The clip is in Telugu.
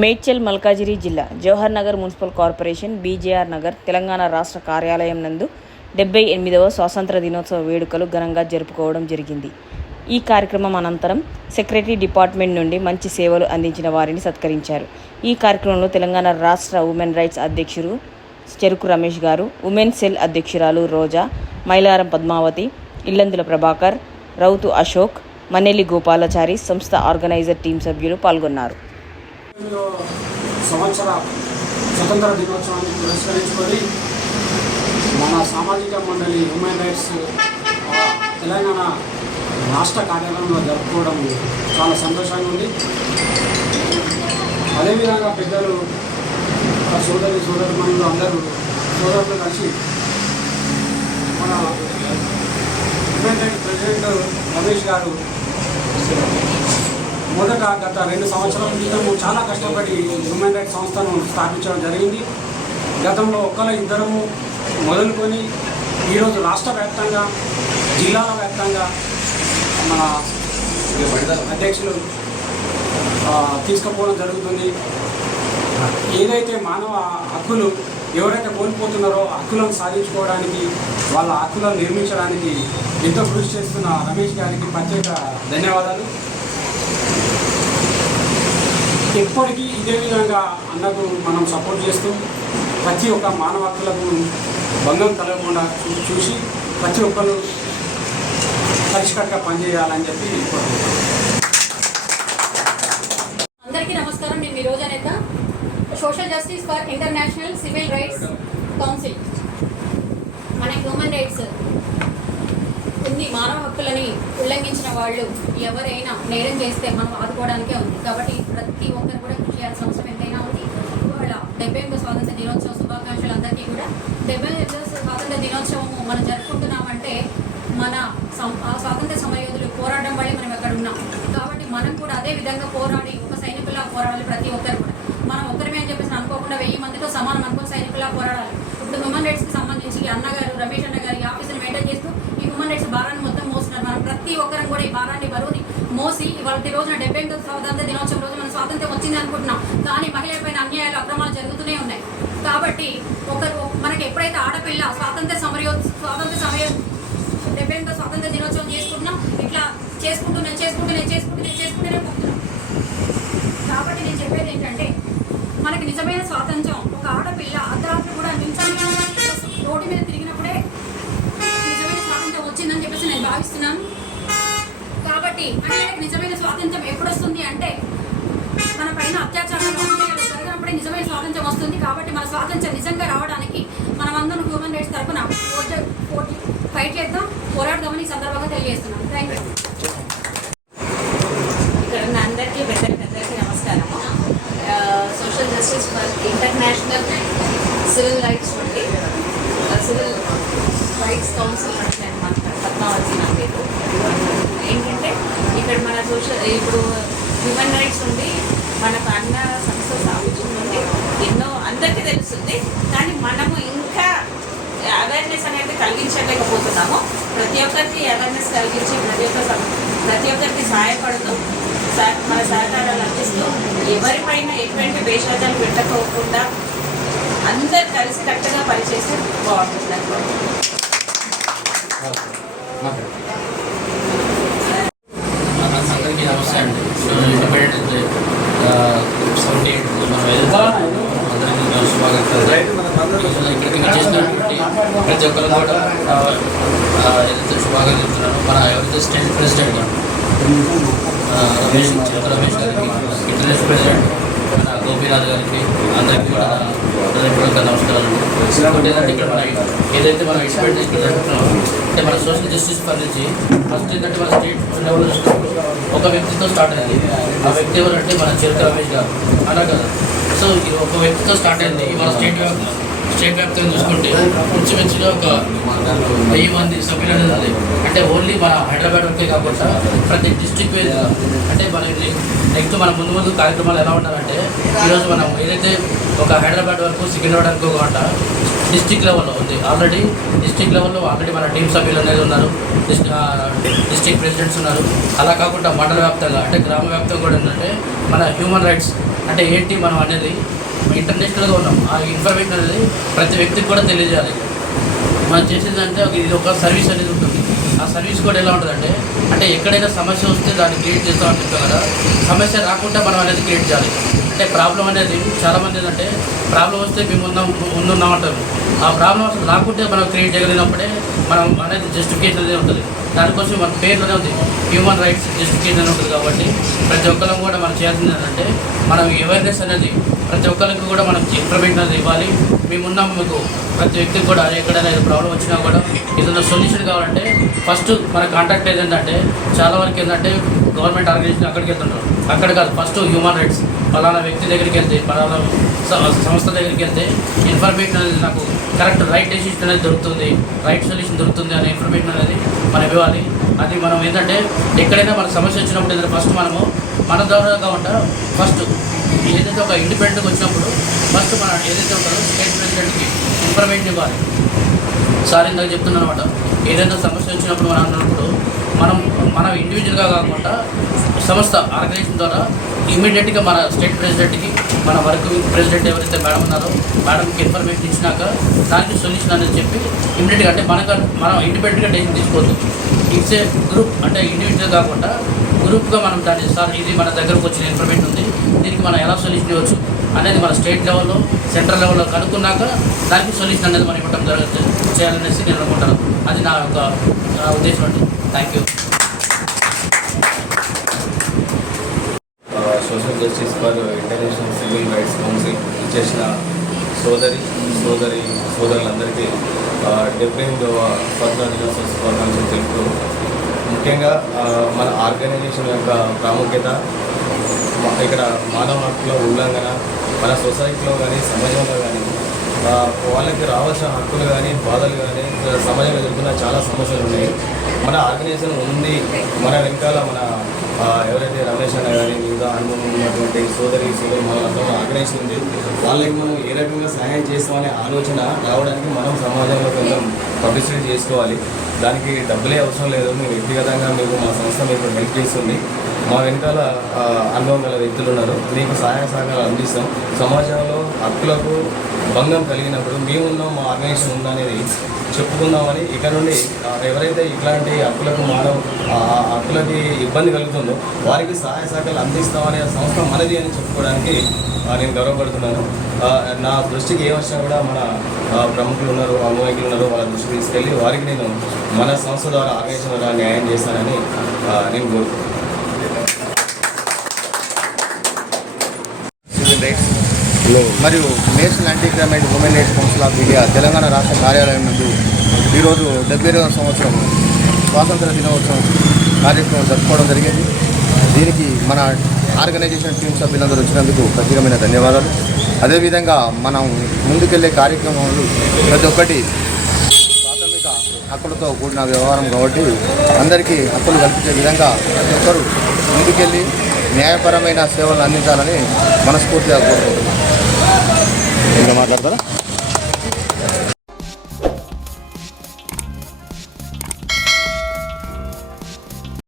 మేడ్చల్ మల్కాజిరి జిల్లా Jawahar Nagar municipal corporation BJR Nagar Telangana రాష్ట్ర కార్యాలయం నందు డెబ్బై ఎనిమిదవ స్వాతంత్ర దినోత్సవ వేడుకలు ఘనంగా జరుపుకోవడం జరిగింది. ఈ కార్యక్రమం అనంతరం సెక్రటరీ డిపార్ట్మెంట్ నుండి మంచి సేవలు అందించిన వారిని సత్కరించారు. ఈ కార్యక్రమంలో తెలంగాణ రాష్ట్ర ఉమెన్ రైట్స్ అధ్యక్షుడు చెరుకు రమేష్ గారు ఉమెన్ సెల్ అధ్యక్షురాలు రోజా మైలారం పద్మావతి ఇల్లందుల ప్రభాకర్ రౌతు అశోక్ మనేలి గోపాలాచారి సంస్థ ఆర్గనైజర్ టీం సభ్యులు పాల్గొన్నారు. సంవత్సర స్వతంత్ర దినోత్సవాన్ని పురస్కరించుకొని మన సామాజిక మండలి హ్యూమన్ రైట్స్ తెలంగాణ రాష్ట్ర కార్యాలయంలో జరుపుకోవడం చాలా సంతోషంగా ఉంది. అదేవిధంగా పెద్దలు ఆ సోదరి సోదరుమణులు అందరూ సోదరులు కలిసి మన హ్యూమన్ రైట్స్ ప్రెసిడెంట్ రమేష్ గారు మొదట గత రెండు సంవత్సరాల క్రితం చాలా కష్టపడి హ్యూమన్ రైట్స్ సంస్థను స్థాపించడం జరిగింది. గతంలో ఒక్కల ఇద్దరము మొదలుకొని ఈరోజు రాష్ట్ర వ్యాప్తంగా జిల్లాల వ్యాప్తంగా మన అధ్యక్షులు తీసుకుపోవడం జరుగుతుంది. ఏదైతే మానవ హక్కులు ఎవరైతే కోల్పోతున్నారో హక్కులను సాధించుకోవడానికి వాళ్ళ హక్కులను నిర్మించడానికి ఎంతో కృషి చేస్తున్న రమేష్ గారికి ప్రత్యేక ధన్యవాదాలు. ఎప్పటికీ ఇదే విధంగా అన్నకు మనం సపోర్ట్ చేస్తూ ప్రతి ఒక్క మానవ హక్కులకు భంగం కలగకుండా చూసి ప్రతి ఒక్కరు కలిసికట్టుగా పనిచేయాలని చెప్పి అందరికీ నమస్కారం. నేను ఈరోజు రోజు అనేత social justice for international civil rights council మన హ్యూమన్ రైట్స్ ఉంది మానవ హక్కులని ఉల్లంఘించిన వాళ్ళు ఎవరైనా నేరం చేస్తే మనం ఆదుకోవడానికే ఉంది. కాబట్టి ప్రతి ఒక్కరు కూడా కృషి చేయాల్సిన అవసరం ఎంతైనా ఉంది. ఇవాళ డెబ్బై ఎనిమిది స్వాతంత్ర దినోత్సవ శుభాకాంక్షలు అందరికీ కూడా. డెబ్బై ఎనిమిది స్వాతంత్ర దినోత్సవం మనం జరుపుకుంటున్నామంటే మన ఆ స్వాతంత్ర సమయోధులు పోరాటం వల్లే మనం ఎక్కడ ఉన్నాం. కాబట్టి మనం కూడా అదే విధంగా పోరాడి ఒక సైనికులా పోరాడాలి ప్రతి ఒక్కరు కూడా. మనం ఒక్కరిమే అని చెప్పేసి అనుకోకుండా వెయ్యి మందితో సమానం అనుకుని సైనికులా పోరాడాలి. ఇప్పుడు హ్యూమన్ రైట్స్కి సంబంధించి అన్నగారు రమేష్ అన్న గారి ఆఫీసుని మెయింటైన్ చేస్తూ ఈ హ్యూమన్ రైట్స్ భారాన్ని మొత్తం మోస్తున్నారు మనం ప్రతి ఒక్కరం కూడా ఈ భారాన్ని బరువుని మోసి ఇవాళ రోజున డెబ్బై ఎనిమిది స్వాతంత్ర దినోత్సవం రోజు మన స్వాతంత్రం వచ్చింది అనుకుంటున్నాం. కానీ మహిళలపైన అన్యాయాలు అక్రమాలు జరుగుతూనే ఉన్నాయి. కాబట్టి ఒకరు మనకి ఎప్పుడైతే ఆడపిల్ల స్వాతంత్ర సమరయో స్వాతంత్ర సమయ డెబ్బై ఎనిమిదో స్వాతంత్ర దినోత్సవం చేసుకుంటున్నాం. ఇట్లా చేసుకుంటూ నేను చేసుకుంటూ నేను చేసుకుంటూ నేను చేసుకుంటూనే పోతున్నాం. కాబట్టి నేను చెప్పేది ఏంటంటే మనకి నిజమైన స్వాతంత్రం ఒక ఆడపిల్ల అర్ధరాత్రి కూడా నిల్చొని రోడ్డు మీద తిరిగినప్పుడే నిజమైన స్వాతంత్రం వచ్చిందని చెప్పేసి నేను భావిస్తున్నాను. కాబట్టి మహిళలకు నిజమైన స్వాతంత్రం ఎప్పుడు వస్తుంది అంటే మన పైన అత్యాచారాలు జరిగినప్పుడే నిజమైన స్వాతంత్రం వస్తుంది కాబట్టి మన స్వాతంత్రం నిజంగా రావడానికి మనం అందరం హ్యూమన్ రైట్స్ తరఫున పోటీ పోటీ ఫైట్ చేద్దాం పోరాడదామని ఈ సందర్భంగా తెలియజేస్తున్నాం. థ్యాంక్ యూ ఇక్కడ ఉన్న అందరికీ పెద్దలకి అందరికీ నమస్కారము ఆ, social justice for international civil rights నుండి ఆ, సివిల్ రైట్స్ కౌన్సిల్ నుండి నేను మాట్లాడు పద్మావతి నా పేరు ఏంటంటే ఇక్కడ మన సోషల్ ఇప్పుడు హ్యూమన్ రైట్స్ ఉండి మనకు అన్న సంస్థ స్థాపించిన ఎన్నో అందరికీ తెలుస్తుంది కానీ మనము ఇంకా అవేర్నెస్ అనేది కలిగించలేకపోతున్నాము. ప్రతి ఒక్కరికి అవేర్నెస్ కలిగించి ప్రతి ఒక్క సం- ప్రతి ఒక్కరికి సహాయపడుతూ సహ- మన సహకారాలు అందిస్తూ ఎవరిపైన ఎటువంటి వేషాదాలు పెట్టకోకుండా అందరు కలిసి కరెక్ట్గా పనిచేస్తే బాగుంటుంది. అనుకోండి అందరికీ నమస్తే అండి ఈరోజు ఇండిపెండెన్స్ డే సెవెంటీ ఎయిట్ మనం వెళ్తాం అందరికీ శుభాకాంక్షలు ఇక్కడికి వచ్చేసినటువంటి ప్రతి ఒక్కరు కూడా ఆ, ఏదైతే శుభాకాంక్షలు మన ఎవరైతే స్టేట్ ప్రెసిడెంట్ రమేష్ రమేష్ గారికి ఇంటర్నేషనల్ ప్రెసిడెంట్ మన గోపీనాథ్ గారికి అందరికీ కూడా ఇంకోటి ఏంటంటే ఇక్కడ మన ఏదైతే మనం ఎక్స్పెక్ట్ అంటే మన సోషల్ జస్టిస్ పరిచి ఫస్ట్ ఏంటంటే మన స్టేట్ లెవెల్ ఒక వ్యక్తితో స్టార్ట్ అయింది. ఆ వ్యక్తి ఎవరంటే మన చరిత్ర రమేష్ గారు. అలా కదా. సో ఇది ఒక వ్యక్తితో స్టార్ట్ అయింది. మన స్టేట్ స్టేట్ వ్యాప్తంగా చూసుకుంటే ఇంచుమించుగా ఒక వెయ్యి మంది సభ్యులు అనేది ఉంది అంటే ఓన్లీ మన హైదరాబాద్ వరకే కాకుండా ప్రతి డిస్టిక్ వైజ్ అంటే మన నెక్స్ట్ మన ముందు ముందు కార్యక్రమాలు ఎలా ఉండాలంటే ఈరోజు మనం ఏదైతే ఒక హైదరాబాద్ వరకు సికింద్రాబాద్ వరకు ఒక గంట డిస్టిక్ లెవెల్లో ఉంది. ఆల్రెడీ డిస్టిక్ లెవెల్లో ఆల్రెడీ మన టీం సభ్యులు అనేది ఉన్నారు. డిస్ట్రిక్ట్ ప్రెసిడెంట్స్ ఉన్నారు. అలా కాకుండా మండల వ్యాప్తంగా అంటే గ్రామ వ్యాప్తంగా కూడా ఏంటంటే మన హ్యూమన్ రైట్స్ అంటే ఏంటి మనం అనేది ఇంటర్నేషనల్గా ఉన్నాం. ఆ ఇన్ఫర్మేషన్ అనేది ప్రతి వ్యక్తికి కూడా తెలియజేయాలి. మనం చేసేదంటే అంటే ఇది ఒక సర్వీస్ అనేది ఉంటుంది. ఆ సర్వీస్ కూడా ఎలా ఉంటుందంటే అంటే ఎక్కడైనా సమస్య వస్తే దాన్ని క్రియేట్ చేస్తాం అంటున్నాం కదా సమస్య రాకుండా మనం అనేది క్రియేట్ చేయాలి. అంటే ప్రాబ్లం అనేది చాలామంది ఏంటంటే ప్రాబ్లం వస్తే మేము ఉన్నాం ముందున్నాం అంటారు ఆ ప్రాబ్లం అసలు రాకుంటే మనం క్రియేట్ చేయగలిగినప్పుడే మనం అనేది జస్టిఫికేషన్ అనేది ఉంటుంది. దానికోసం మన పేర్లోనే ఉంది. హ్యూమన్ రైట్స్ జస్టిఫికేషన్ అని ఉంటుంది కాబట్టి ప్రతి ఒక్కరం కూడా మనం చేయాల్సింది ఏంటంటే మనం అవేర్నెస్ అనేది ప్రతి ఒక్కరికి కూడా మనం ఇంప్రూవ్మెంట్ అనేది ఇవ్వాలి. మేమున్నాం మీకు ప్రతి వ్యక్తికి కూడా ఎక్కడైనా ఏదో ప్రాబ్లం వచ్చినా కూడా ఏదైనా సొల్యూషన్ కావాలంటే ఫస్ట్ మన కాంటాక్ట్ ఏంటంటే చాలా వరకు ఏంటంటే గవర్నమెంట్ ఆర్గనైజేషన్ అక్కడికి వెళ్తుంటారు. అక్కడ కాదు ఫస్ట్ హ్యూమన్ రైట్స్ పలానా వ్యక్తి దగ్గరికి వెళ్తే పలానా సంస్థ దగ్గరికి వెళ్తే ఇన్ఫర్మేషన్ అనేది నాకు కరెక్ట్ రైట్ డెసిషన్ అనేది దొరుకుతుంది రైట్ సొల్యూషన్ దొరుకుతుంది అనే ఇన్ఫర్మేషన్ అనేది మనం ఇవ్వాలి. అది మనం ఏంటంటే ఎక్కడైనా మన సమస్య వచ్చినప్పుడు ఏదైనా ఫస్ట్ మనము మన ద్వారా కాకుండా ఫస్ట్ ఏదైతే ఒక ఇండిపెండెంట్గా వచ్చినప్పుడు ఫస్ట్ మన ఏదైతే ఉంటారో స్టేట్ ప్రెసిడెంట్కి ఇన్ఫర్మేషన్ ఇవ్వాలి. సార్ ఇందాక చెప్తున్నాను అనమాట ఏదైనా సమస్య వచ్చినప్పుడు మనం అన్నప్పుడు మనం మనం ఇండివిజువల్గా కాకుండా సంస్థ ఆర్గనైజేషన్ ద్వారా ఇమీడియట్గా మన స్టేట్ ప్రెసిడెంట్కి మన వర్క్ ప్రెసిడెంట్ ఎవరైతే మేడం ఉన్నారో మేడంకి ఇన్ఫర్మేషన్ ఇచ్చినాక దానికి సొల్యూషన్ అనేది చెప్పి ఇమీడియట్గా అంటే మనకు మనం ఇండిపెండెంట్గా డెసిషన్ తీసుకోవద్దు. ఇట్స్ ఏ గ్రూప్ అంటే ఇండివిజువల్ కాకుండా గ్రూప్గా మనం దాన్ని సార్ ఇది మన దగ్గరకు వచ్చిన ఇన్ఫర్మేషన్ ఉంది దీనికి మనం ఎలా సొల్యూషన్ ఇవ్వచ్చు? అనేది మన స్టేట్ లెవెల్లో సెంట్రల్ లెవెల్లో కనుక్కున్నాక దానికి సొల్యూషన్ అనేది మనం ఇవ్వడం జరుగుతుంది. చేయాలనేసి నేను అనుకుంటాను అది నా యొక్క ఉద్దేశం అండి. Thank you social justice for international civil rights council ఇచ్చేసిన సోదరి సోదరి సోదరులందరికీ ఆ, డెబ్బై ఎనిమిదవ దినోత్సవ శుభాకాంక్షలు తెలుపుతూ ముఖ్యంగా uh, మన ఆర్గనైజేషన్ యొక్క ప్రాముఖ్యత ఇక్కడ మానవ హక్కుల ఉల్లంఘన మన సొసైటీలో కానీ సమాజంలో కానీ uh, వాళ్ళకి రావాల్సిన హక్కులు కానీ బాధలు కానీ సమాజంలో జరుగుతున్న చాలా సమస్యలు ఉన్నాయి. మన ఆర్గనైజేషన్ ఉంది. మన వెనకాల మన ఎవరైతే రమేష్ అన్న కానీ మిగతా అనుభవం ఉన్నటువంటి సోదరి సోదరి మన ఆర్గనైజేషన్ ఉంది. వాళ్ళకి మనం ఏ రకంగా సహాయం చేస్తామనే ఆలోచన రావడానికి మనం సమాజంలో కొంచెం పబ్లిసిటీ చేసుకోవాలి. దానికి డబ్బులే అవసరం లేదు. మేము వ్యక్తిగతంగా మీకు మా సంస్థ మీకు హెల్ప్ చేస్తుంది. మా వెనకాల అనుభవం గల వ్యక్తులు ఉన్నారు. మీకు సహాయ సహకారాలు అందిస్తాం. సమాజంలో హక్కులకు భంగం కలిగినప్పుడు మేమున్నాం మా ఆర్గనైజేషన్ ఉందనేది చెప్పుకుందామని ఇక్కడ నుండి ఎవరైతే ఇట్లాంటి హక్కులకు మానవ హక్కులకి ఇబ్బంది కలుగుతుందో వారికి సహాయ సహకారాలు అందిస్తామనే సంస్థ మనది అని చెప్పుకోవడానికి నేను గర్వపడుతున్నాను. నా దృష్టికి ఏ వచ్చినా కూడా మన ప్రముఖులు ఉన్నారు అమాయకులు ఉన్నారు వాళ్ళ దృష్టికి తీసుకెళ్ళి వారికి నేను మన సంస్థ ద్వారా ఆర్గనైజేషన్ ద్వారా న్యాయం చేస్తానని నేను కోరుకుంటున్నాను సివిల్ రైట్స్ మరియు national anti crime and women rights council of India Telangana రాష్ట్ర కార్యాలయం నుండి ఈరోజు డెబ్బై ఐదవ సంవత్సరం స్వాతంత్ర దినోత్సవం కార్యక్రమం జరుపుకోవడం జరిగింది. దీనికి మన ఆర్గనైజేషన్ టీమ్ సభ్యులందరూ వచ్చినందుకు ప్రత్యేకమైన ధన్యవాదాలు. అదేవిధంగా మనం ముందుకెళ్ళే కార్యక్రమాలు ప్రతి ఒక్కటి ప్రాథమిక హక్కులతో కూడిన వ్యవహారం కాబట్టి అందరికీ హక్కులు కల్పించే విధంగా ప్రతి ఒక్కరూ ముందుకెళ్ళి న్యాయపరమైన సేవలు అందించాలని మనస్ఫూర్తిగా కోరుకుంటున్నాను ఇంకా మాట్లాడతారా?